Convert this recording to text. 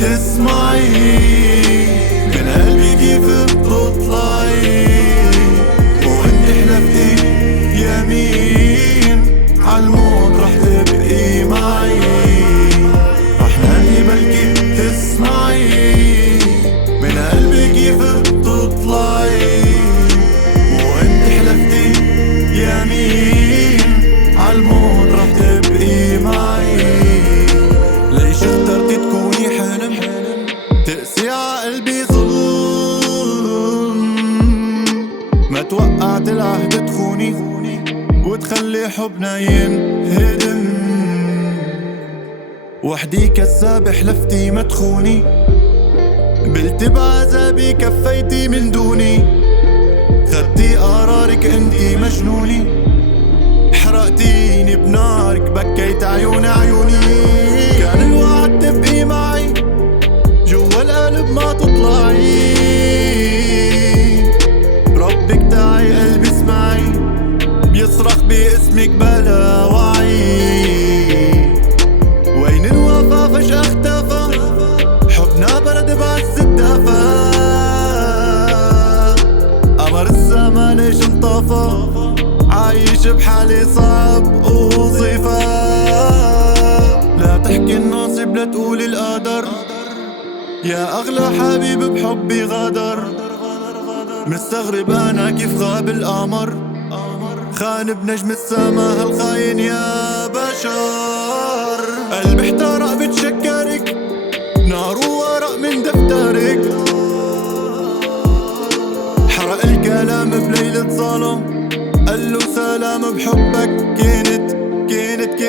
تسمعي من قلبي كيف بتطلعي، وانت حلفتي يمين عالموت رح تبقي معي. رح نادي بلكي تسمعي من قلبي كيف بتطلعي، وانت حلفتي يمين عالموت رح تبقي معي. ليش اخترتي تكوني حلم تقسي عقلبي ظلم؟ ما توقعت العهد تخوني وتخلي حبنا ينهدم. وحدي كذاب حلفتي ما تخوني، قبلتي بعذابي كفيتي من دوني. خدتي قرارك انتي مجنوني، حرقتيني بنارك بكيت عيوني. كان الوعد تبقي معي جوا القلب ما تطلعي. ربك تعي قلبي اسمعي بيصرخ باسمك بلا وعي. وين الوفا فجأة اختفى، حبنا برد بعز الدفا. قمر السما ليش انطفى، عايش بحالي صعب اوصفها. لا تحكي الناصب لا تقول القدر، يا اغلى حبيب بحبي غدر. مستغرب انا كيف غاب القمر، خان بنجم السما هالخاين يا بشر. قلبي احترق بتشكرك، نار وورق من دفترك. حرق الكلام بليلة ظلام، قال له سلام بحبك كانت